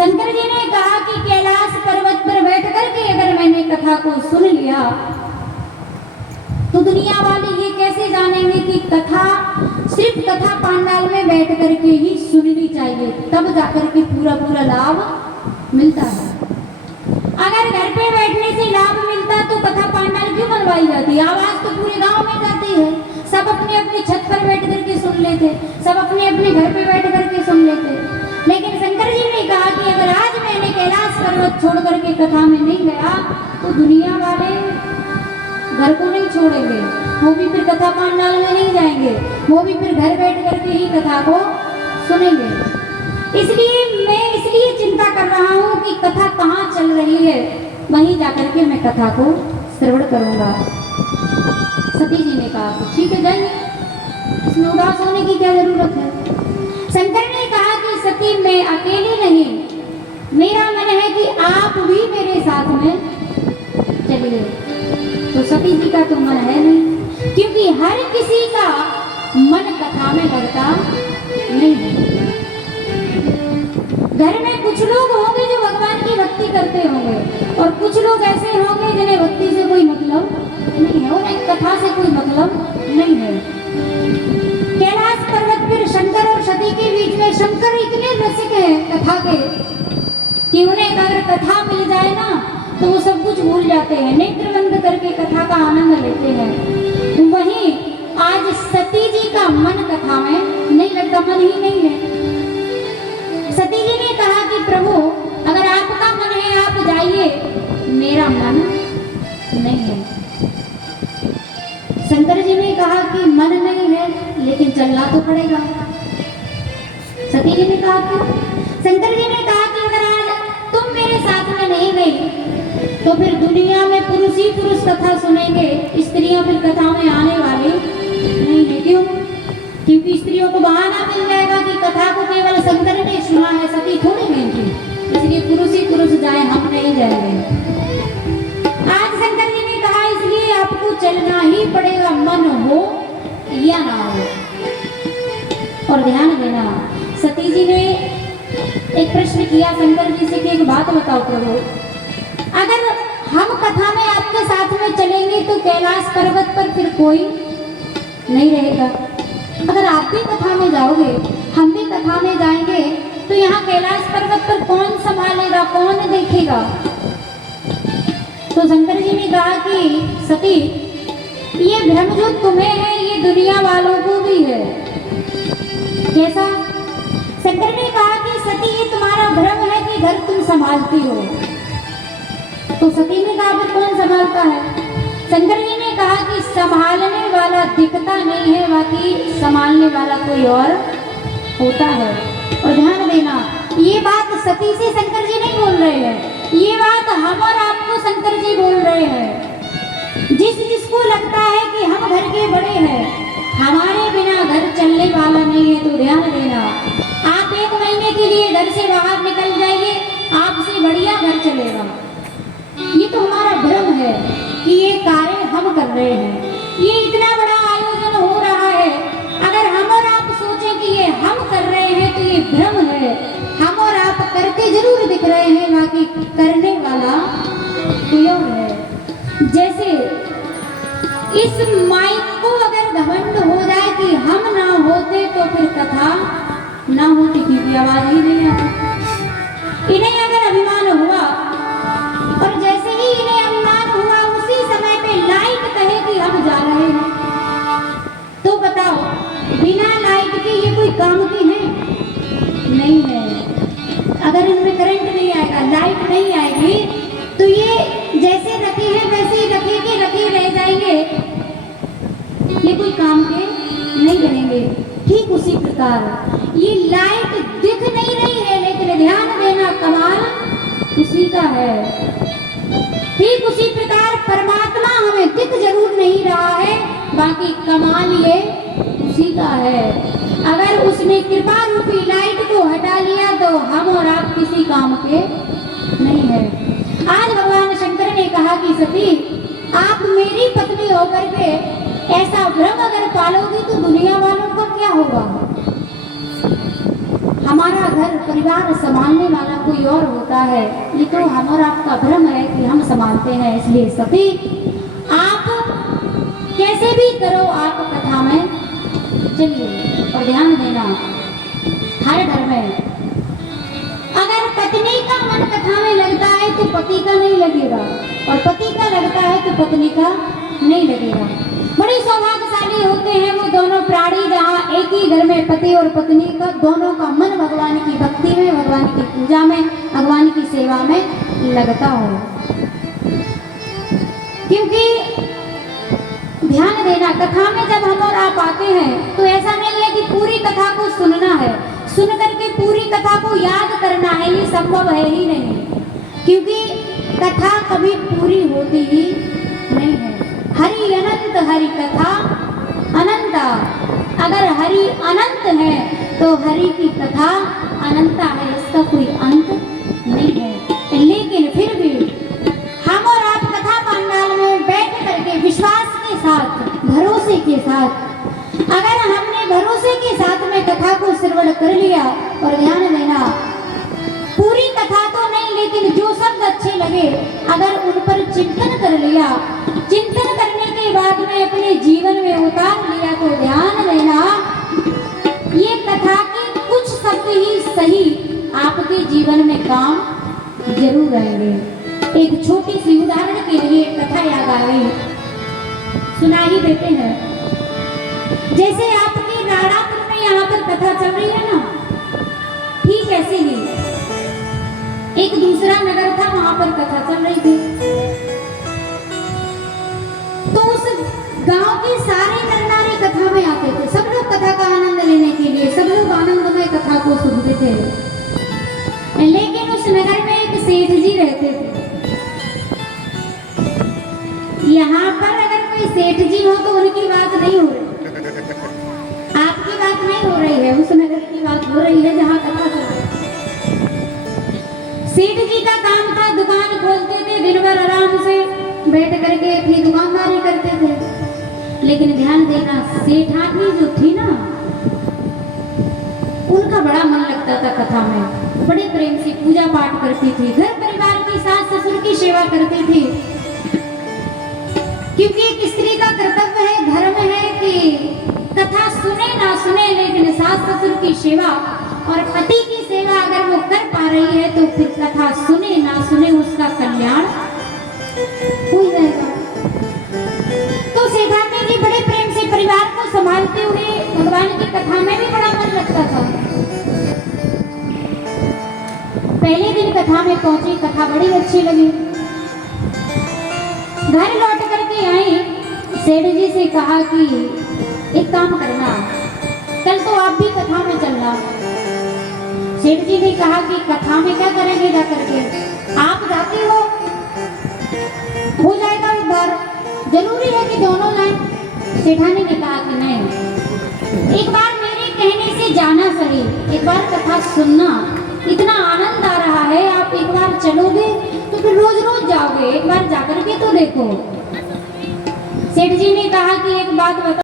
शंकर जी ने कहा कि कैलाश पर्वत पर बैठ करके अगर मैंने कथा को सुन लिया तो दुनिया वाले ये कैसे जानेंगे कि कथा सिर्फ कथा पांडाल में बैठ करके ही सुननी चाहिए, तब जाकर के पूरा पूरा लाभ मिलता है। अगर घर पे बैठने से लाभ मिलता तो कथा पांडाल क्यों बनवाई जाती? आवाज तो पूरे गांव में जाती है, सब अपने अपने छत पर बैठ करके सुन लेते, सब अपने अपने घर पे बैठ करके सुन लेते। लेकिन शंकर जी ने कहा कि अगर आज मैंने कैलाश पर्वत छोड़ करके कथा में नहीं गया तो दुनिया वाले घर को नहीं छोड़ेंगे, वो भी फिर कथा पांडाल में नहीं जाएंगे, वो भी फिर घर बैठ करके ही कथा को सुनेंगे। इसलिए चिंता कर रहा हूँ कि कथा कहाँ चल रही है, वहीं जाकर के मैं कथा को श्रवण करूंगा। सती जी ने कहा कि ठीक है जाइए, इसमें उदास होने की क्या जरूरत है। शंकर ने कहा कि सती मैं अकेली नहीं, मेरा मन है कि आप भी मेरे साथ में चलिए। तो सती जी का तो मन है नहीं, क्योंकि हर किसी का मन कथा में लगता नहीं है। घर में कुछ लोग होंगे जो भगवान की भक्ति करते होंगे और कुछ लोग ऐसे होंगे जिन्हें भक्ति से कोई मतलब नहीं है, उन्हें कथा से कोई मतलब नहीं है। कैलाश पर्वत पर शंकर और सती के बीच में शंकर इतने रसिक हैं कथा के कि उन्हें अगर कथा मिल जाए ना तो वो सब कुछ भूल जाते हैं, नेत्र बंद करके कथा का आनंद लेते हैं। वहीं आज सती जी का मन कथा में नहीं लगता, मन ही नहीं है। सती जी ने कहा कि प्रभु अगर आपका मन है आप जाइए, मेरा मन नहीं है। शंकर जी ने कहा कि मन नहीं है लेकिन चलना तो पड़ेगा। सती जी ने कहा क्यों? शंकर जी ने कहा कि अगर आज तुम मेरे साथ में नहीं गई तो फिर दुनिया में पुरुष ही पुरुष कथा सुनेंगे, स्त्रियां फिर कथा में आने वाली नहीं है। क्यों? क्योंकि स्त्रियों को बहाना मिल जाएगा कि कथा को केवल शंकर ने सुना है, सती थोड़ी गई थी, इसलिए पुरुष ही पुरुष जाए, हम नहीं जाएंगे। आज शंकर जी ने कहा इसलिए आपको चलना ही पड़ेगा, मन हो या ना हो। और ध्यान देना, सती जी ने एक प्रश्न किया शंकर जी से कि एक बात बताओ प्रभु, अगर हम कथा में आपके साथ में चलेंगे तो कैलाश पर्वत पर फिर कोई नहीं रहेगा। अगर आप भी कथा में जाओगे, हम भी कथा में जाएंगे, तो यहाँ कैलाश पर्वत पर कौन संभालेगा, कौन देखेगा? तो शंकर जी ने कहा कि सती ये भ्रम जो तुम्हें है ये दुनिया वालों को भी है। कैसा? शंकर ने कहा कि सती ये तुम्हारा भ्रम है कि घर तुम संभालती हो। तो सती ने कहा फिर कौन संभालता है? शंकर जी ने कहा कि संभालने वाला दिखता नहीं है, बाकी संभालने वाला कोई और होता है। और ध्यान देना, ये बात सती से शंकर जी नहीं बोल रहे हैं, ये बात हम और आपको शंकर जी बोल रहे हैं। जिसको लगता है कि हम घर के बड़े हैं, हमारे बिना घर चलने वाला नहीं है, तो ध्यान देना, आप 1 महीने के लिए घर से बाहर निकल जाइए, आपसे बढ़िया घर चलेगा। ये तो हमारा भ्रम है कि ये कार्य हम कर रहे हैं, ये इतना बड़ा आयोजन हो रहा है। अगर हम और आप सोचें कि ये हम कर रहे हैं तो ये भ्रम है। हम और आप करते जरूर दिख रहे हैं, बाकी करने वाला कोई और है। जैसे इस माइक को अगर घमंड हो जाए कि हम ना होते तो फिर कथा ना होती, क्योंकि आवाज ही नहीं आती। इन्हें अगर अभिमान हुआ और जैसे ही इन्हें अभिमान हुआ उसी समय पे लाइट कहे कि हम जा रहे हैं, तो बताओ बिना लाइट के ये कोई काम की है? नहीं है। अगर इनमें करंट नहीं आएगा, लाइट नहीं आएगी, तो ये जैसे रखे हैं वैसे ही रखे रह जाएंगे, ये कोई काम के नहीं बनेंगे। ठीक उसी प्रकार ये लाइट दिख नहीं रही है, लेकिन ध्यान देना कमाल उसी का है। ठीक उसी प्रकार परमात्मा हमें दिख जरूर नहीं रहा है, बाकी कमाल ये उसी का है। अगर उसने कृपा रूपी लाइट को हटा लिया तो हम और आप किसी काम के नहीं है। आज भगवान शंकर ने कहा कि सती आप मेरी पत्नी होकर के ऐसा भ्रम अगर पालोगी तो दुनिया वालों का क्या होगा? हमारा घर परिवार संभालने वाला कोई और होता है, ये तो हम और आपका भ्रम है कि हम संभालते हैं। इसलिए सती आप कैसे भी करो, आप कथा में चलिए और ध्यान देना हर घर में अगर पत्नी का मन कथा में लगता है तो पति का नहीं लगेगा, और पति का लगता है तो पत्नी का नहीं लगेगा। बड़े सौभाग्यशाली होते हैं वो दोनों प्राणी जहाँ एक ही घर में पति और पत्नी का दोनों का मन भगवान की भक्ति में, भगवान की पूजा में, भगवान की सेवा में लगता हो। क्योंकि ध्यान देना, कथा में जब हम और आप आते हैं तो ऐसा नहीं है कि पूरी कथा को सुनना है, सुन करके पूरी कथा को याद करना है, ये संभव है ही नहीं। क्योंकि कथा कभी पूरी होती ही नहीं है। हरि अनंत हरि कथा अनंत, अगर हरि अनंत है तो हरि की कथा अनंता है, इसका कोई अंत नहीं है। लेकिन फिर भी हम और आप कथा पंडाल में बैठ करके विश्वास के साथ, भरोसे के साथ, अगर हमने भरोसे के साथ में कथा को श्रवण कर लिया, और ध्यान देना पूरी कथा तो नहीं लेकिन जो शब्द अच्छे लगे अगर उन पर चिंतन कर लिया, चिंतन करने के बाद में अपने जीवन में उतार लिया, तो ध्यान देना ये कथा के कुछ शब्द ही सही आपके जीवन में काम जरूर आएंगे। एक छोटी सी उदाहरण के लिए कथा याद आ गई, सुना ही देते हैं। जैसे आपके राणापुर में यहाँ पर कथा चल रही है ना, ठीक ऐसे ही एक दूसरा नगर था, वहां पर कथा चल रही थी। तो उस गांव के सारे नर नारी कथा में आते थे, सब लोग कथा का आनंद लेने के लिए, सब लोग आनंदमय कथा को सुनते थे। लेकिन उस नगर में एक सेठ जी रहते थे। यहाँ पर अगर कोई सेठ जी हो तो उनकी बात नहीं हो रही, आपकी बात नहीं हो रही है, उस नगर की बात हो रही है जहाँ कथा चल रही है। सेठ जी का काम था, दुकान खोलते थे, दिन भर आराम से बैठ करके अपनी दुकानदारी करते थे। लेकिन ध्यान देना, सेठानी जो थी ना, उनका बड़ा मन लगता था कथा में, बड़े प्रेम से पूजा पाठ करती थी, घर परिवार की सास ससुर की सेवा करती थी। क्योंकि एक स्त्री का कर्तव्य है, धर्म है कि कथा सुने ना सुने लेकिन सास ससुर की सेवा और पति की सेवा अगर वो कर पा रही है तो फिर कथा सुने ना सुने उसका कल्याण हो जाएगा। तो सेठानी जी बड़े प्रेम से परिवार को संभालते हुए भगवान की कथा में भी बड़ा मन लगता था। पहले दिन कथा में पहुंची, कथा बड़ी अच्छी लगी, घर लौट करके आई, सेठ जी से कहा कि एक काम करना, कल तो आप भी कथा में चलना। सेठ जी ने कहा कि कथा में क्या करेंगे जा करके, आप जाते हो जाएगा उद्धार, जरूरी है कि दोनों जाएं। सेठानी ने कहा कि नहीं, एक बार मेरे कहने से जाना सही, एक बार कथा सुनना, इतना आनंद आ रहा है, आप एक बार चलोगे तो फिर रोज रोज जाओगे, एक बार जाकर के तो देखो। सेठ जी ने कहा कि एक बात बता